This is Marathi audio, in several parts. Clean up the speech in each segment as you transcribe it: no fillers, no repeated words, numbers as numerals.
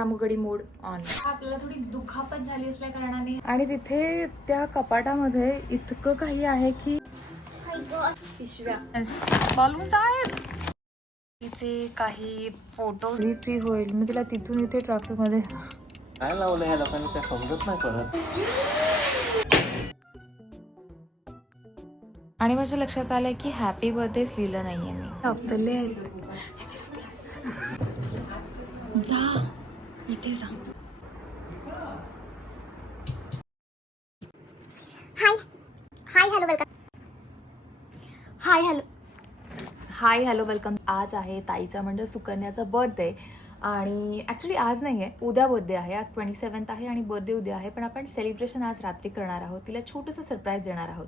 रामगडी मोड ऑन. आपल्याला थोडी दुखापत झाली असल्या कारणाने आणि तिथे त्या कपाटामध्ये इतकं काही आहे की पिशव्या बॉलून्स आहेत. तिचे काही फोटो फ्री होईल. मी तुला तिथून इथे ट्रॅफिक मध्ये काय लावलं या लोकांनी काय समजत नाही परत. आणि माझ्या लक्षात आलंय की हॅपी बर्थडेच लिहिलं नाहीये मी. हप्तले आहेत. जा इथे जा. Hi hello welcome. आज आहे ताईचा म्हणजे सुकन्याचा बर्थडे. आणि ॲक्च्युली आज नाही आहे, उद्या बर्थडे आहे. आज 27 आहे आणि बर्थडे उद्या आहे. पण आपण सेलिब्रेशन आज रात्री करणार आहोत. तिला छोटंसं सरप्राईज देणार आहोत.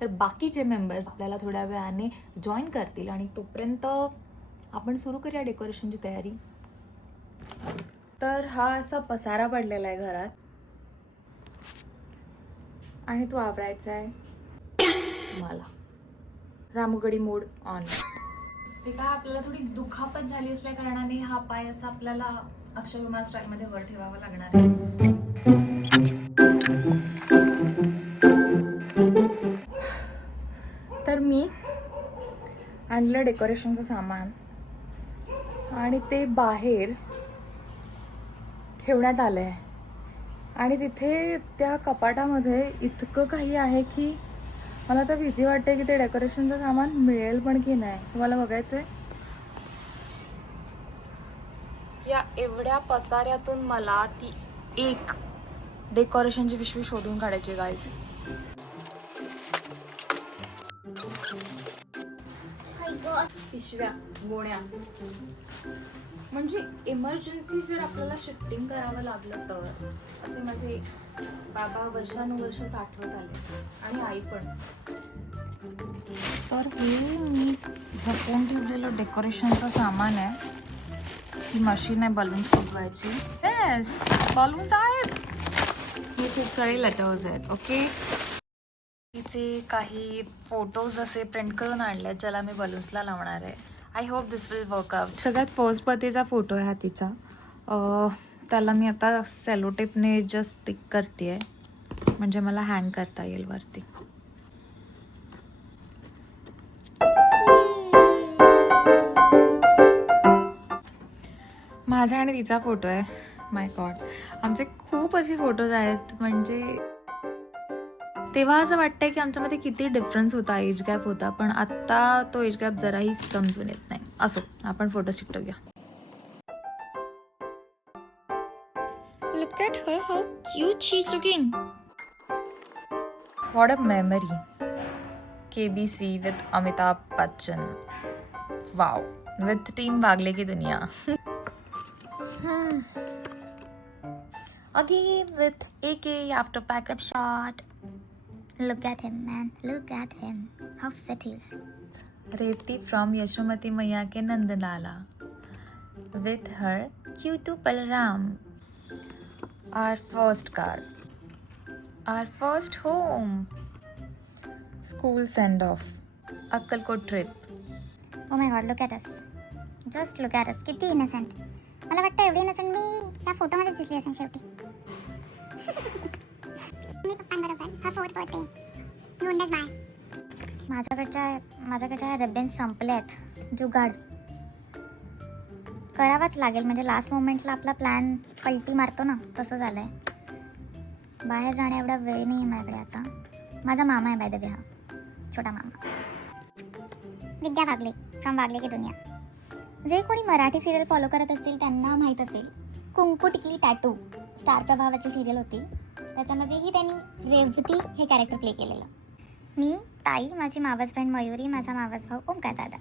तर बाकीचे मेंबर्स आपल्याला थोड्या वेळाने जॉईन करतील आणि तोपर्यंत आपण सुरू करूया डेकोरेशनची तयारी. तर हा असा पसारा पडलेला आहे घरात आणि तो आवरायचा आहे मला. रामगडी मोड ऑन. ते काय आपल्याला थोडी दुखापत झाली असल्या कारणाने हा पाय असा आपल्याला अक्षय कुमार स्टाईल मध्ये वर ठेवावा लागणार आहे. तर मी आणलं डेकोरेशनचं सामान आणि ते बाहेर ठेवण्यात आलं आहे. आणि तिथे त्या कपाटामध्ये इतकं काही आहे की मला तर भीती वाटते की ते डेकोरेशनचं सामान मिळेल पण की नाही. तुम्हाला बघायचं आहे. या एवढ्या पसाऱ्यातून मला ती एक डेकोरेशनची पिशवी शोधून काढायची गाईज. पिशव्या गोण्या म्हणजे इमर्जन्सी जर आपल्याला शिफ्टिंग करावं लागलं तर असे माझे बाबा वर्षानुवर्ष साठवत आले आणि आई पण. तर हे मी जपून ठेवलेलं डेकोरेशनचं सामान आहे. ही मशीन आहे बलून्स फुगवायची. येस बलून्स आहेत. हे खूप सारे लेटर्स आहेत. ओके. तिचे काही फोटोज असे प्रिंट करून आणले ज्याला मी बलून्सला लावणार आहे. I hope this will work out. सगळ्यात फर्स्ट बर्थडेचा फोटो आहे हा तिचा. त्याला मी आता सेलोटेपने जस्ट स्टिक करते आहे म्हणजे मला हँग करता येईल वरती. माझा आणि तिचा फोटो आहे. माय गॉड, आमचे खूप असे फोटोज आहेत. म्हणजे तेव्हा असं वाटतंय की आमच्यामध्ये किती डिफरन्स होता, एज गॅप होता. पण आत्ता तो एज गॅप जराही समजून येत नाही. असो, आपण photo शिकवूया. Look at her, how cute she's looking. What a memory. KBC with Amitabh Bachchan. Wow. With team Bhagle Ki Duniya. Again with AK after pack-up shot. Look at him, man. Look at him. How fit he is. Revti from Yashomati Maiya ke Nandlala. With her Q2 Balaram. Our first car. Our first home. School send-off. Akkalkot trip. Oh my god, look at us. Just look at us. किती innocent. मला वाटतं एवढी innocent मी त्या फोटोमध्ये दिसली असेल शेवटी. मी पप्पांबरोबर हा फोर्थ बर्थडे. नोंदच बाय. माझ्याकडच्या रिबन्स संपल्यात. जुगाड करावाच लागेल म्हणजे लास्ट मोमेंटला आपला प्लॅन पलटी मारतो ना, तसं झालं आहे. बाहेर जाण्या एवढा वेळ नाही आहे माझ्याकडे आता. माझा मामा आहे बाय द वे, हा छोटा मामा. विद्या वागले फ्रॉम वागले की दुनिया. जे कोणी मराठी सिरियल फॉलो करत असतील त्यांना माहीत असेल, कुंकू टिकली टॅटू स्टार प्रभावाची सिरियल होती. त्याच्यामध्येही त्यांनी रेवती हे कॅरेक्टर प्ले केलेलं. मी, ताई, माझी मावस बहीण मयुरी, माझा मावस भाऊ ओमकार दादा.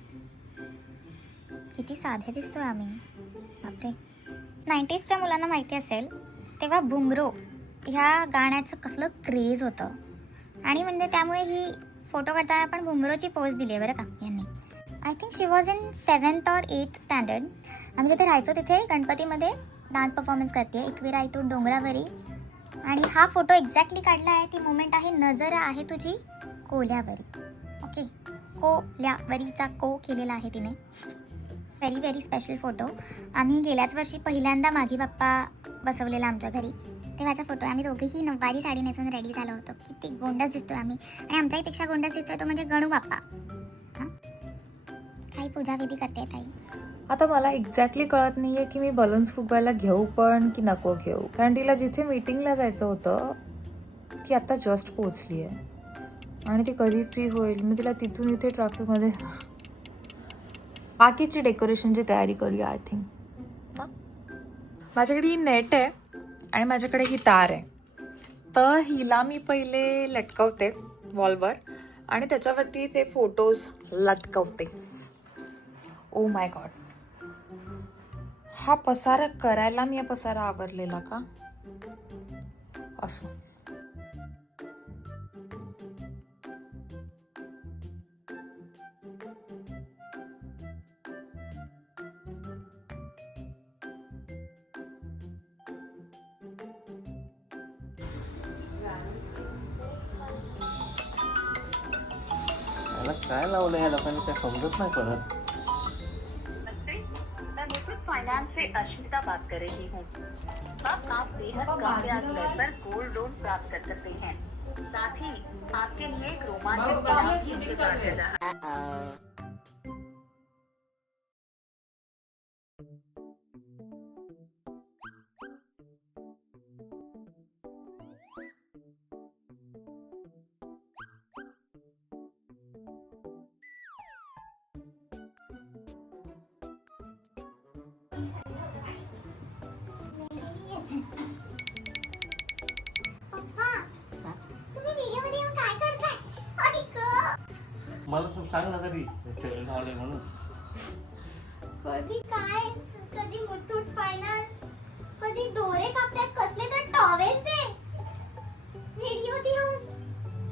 किती साधे दिसतो आम्ही. बापरे. 90sच्या मुलांना माहिती असेल तेव्हा बुंगरो ह्या गाण्याचं कसलं क्रेज होतं. आणि म्हणजे त्यामुळे ही फोटो काढताना पण बुंगरोची पोज दिली आहे बरं का यांनी. I think she was in 7th or 8th standard. आम्ही जिथे राहायचो तिथे गणपतीमध्ये डान्स परफॉर्मन्स करते एकविरा आई तू डोंगरावरी. आणि हा फोटो एक्झॅक्टली काढला आहे. ती मोमेंट आहे नजर आहे तुझी कोल्यावरी. ओके, कोल्यावरीचा को केलेला आहे तिने. Very very special photo. आम्ही गेल्याच वर्षी पहिल्यांदा माघी बाप्पा बसवलेला आमच्या घरी, तेव्हाचा फोटो. आम्ही दोघेही नऊवारी साडी नेसून रेडी झालो होतो. किती गोंडस दिसतोय आम्ही, आणि आमच्याहीपेक्षा गोंडस दिसतोय तो म्हणजे गणू बाप्पा. हां, काही पूजाविधी करते ताई. आता मला एक्झॅक्टली कळत नाही आहे की मी बलून्स फुगवायला घेऊ पण की नको घेऊ, कारण तिला जिथे मीटिंगला जायचं होतं ती आता जस्ट पोचली आहे आणि ती कधी फ्री होईल. मी तिला तिथून इथे ट्रॅफिकमध्ये बाकीची डेकोरेशनची तयारी करूया आय थिंक ना. माझ्याकडे ही नेट आहे आणि माझ्याकडे ही तार आहे, तर हिला मी पहिले लटकवते वॉलवर आणि त्याच्यावरती ते फोटोज लटकवते. ओ माय गॉड, हा पसारा करायला मी पसारा आवरलेला का असो. याला काय लावलं या लोकांनी काय समजत नाही पडत. मैं मुथूट फाइनेंस से अश्मिता बात कर रही हूँ. अब आप बेहद कम ब्याज दर पर गोल्ड लोन प्राप्त कर सकते हैं. साथ ही आपके लिए एक रोमांचक इनाम भी इंतजार कर रहा है. मला तू सांग ना तरी लावलंय म्हणून. कधी काय, कधी मुथूट फायनान्स, कधी दोरे कापल्यात कसले तर टॉवेलचे व्हिडिओ देऊन.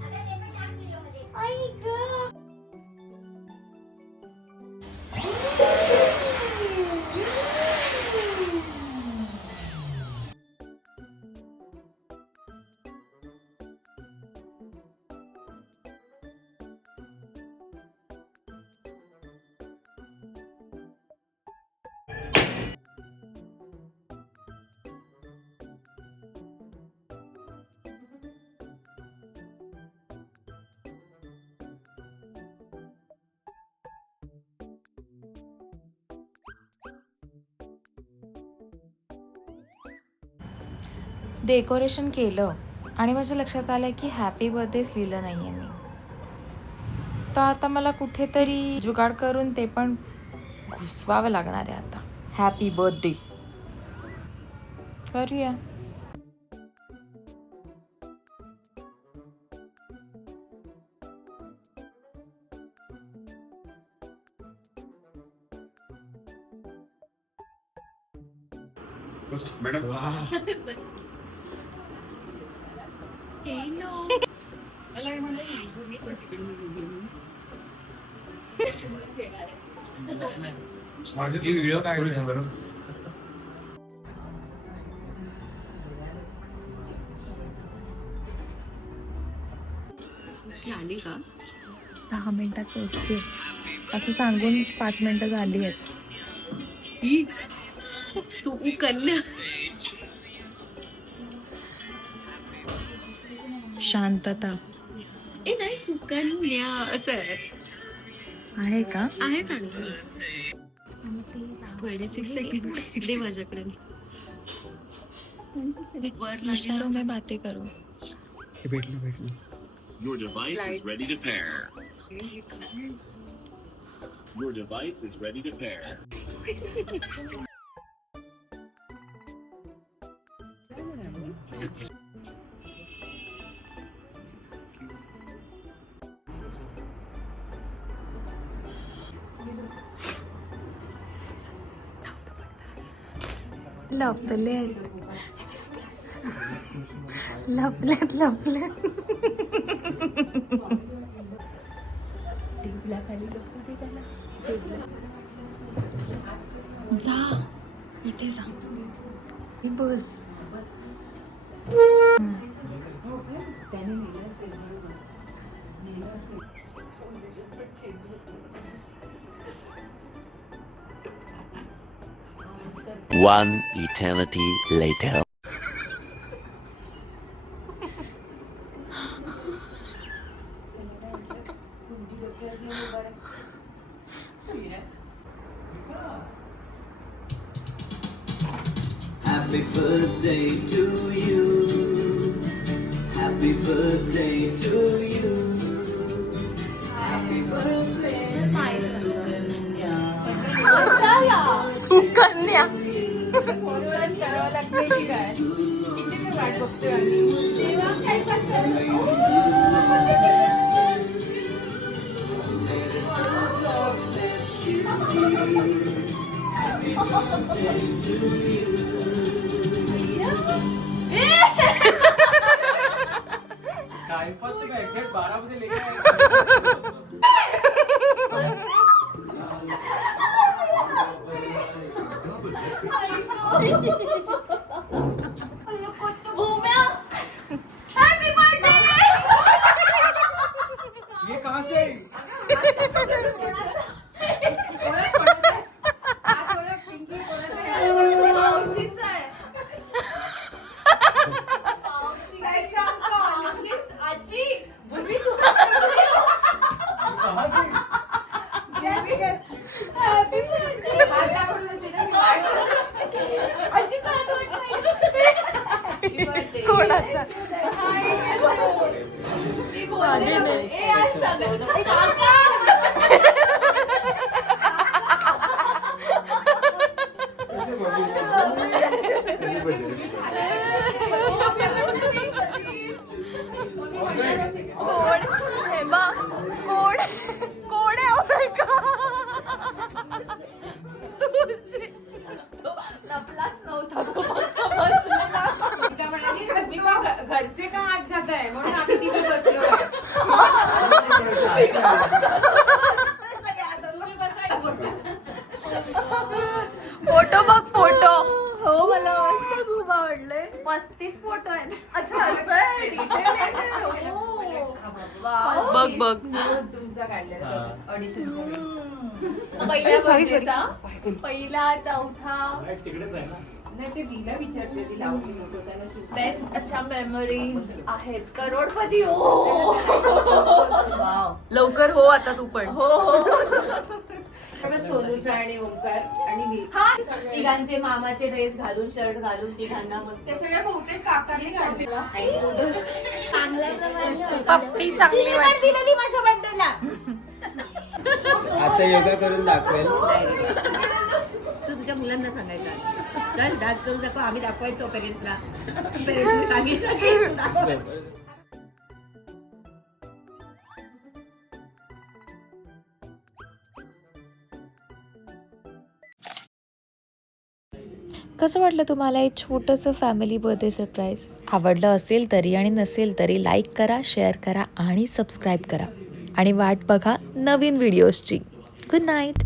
अगं ते पण टाक व्हिडिओमध्ये. आई गं, डेकोरेशन केलं आणि माझ्या लक्षात आलं की हॅपी बर्थडेच लिहिलं नाही आहे मी. तर आता मला कुठेतरी जुगाड करून ते पण घुसवावं लागणार आहे. आता हॅपी बर्थडे करूया. मैडम माझे ती व्हिडिओ काय बरं. आली का 10 मिनिटात पोचते असं सांगून 5 मिनिटं झाली आहेत. ही सुकन्या शांतता ए नाही सुकन्या असं आहे का? आहे चांगलं. 26 सेकंड दे माझ्याकडे. इशारों में बातें करो. भेटलं Your device is ready to pair. Your device is ready to pair. लपलेत लपलेत लपलेत. जा इथे जा बस. One eternity later. Happy birthday to you. Happy birthday to you. Happy birthday, Sukanya. Timepass का एग्जैक्ट 12 बजे लेके आए ये कहाँ से आई? कहाँ से? कोणाचा? कोण? हे बघ, कोण कोण आहे? Oh my God. लपलाच नव्हता तो फक्त बसलेला. त्या म्हणाली, "तुम्ही का घरचे का आत जाताय?" म्हणून आम्ही तिथे बसलो. तुम्ही बसाय फोटो बघ, फोटो. हो, मला मस्त खूप आवडले. 35 फोटो आहेत. अच्छा, असं आहे. बघ बघ. तुमचा काढलेला ऑडिशन पहिल्या बर्थडेचा पहिला चौथा तिकडेच आहे ना. नाही ते तिला विचारते ती लावली बेस्ट अशा मेमरीज आहेत. करोडपती हो लवकर हो आता तू पण. हो सोनूचा आणि ओंकार आणि मी तिघांचे मामाचे ड्रेस घालून शर्ट घालून तिघांना मस्त ते सगळ्या बहुतेक काकांनी पप्पी चांगली वाटली. दिलेली माझ्या बर्थडेला. आता योगा करून दाखवेल. तू तुझ्या मुलांना सांगायचं चल डान्स करून दाखव. आम्ही दाखवायचो पेरेंट्सला. पेरेंट्सने सांगितलं कसं वाटलं तुम्हाला हे छोटंसं फॅमिली बर्थडे सरप्राईज? आवडलं असेल तरी आणि नसेल तरी लाईक करा, शेअर करा आणि सबस्क्राईब करा आणि वाट बघा नवीन व्हिडिओजची. Good night.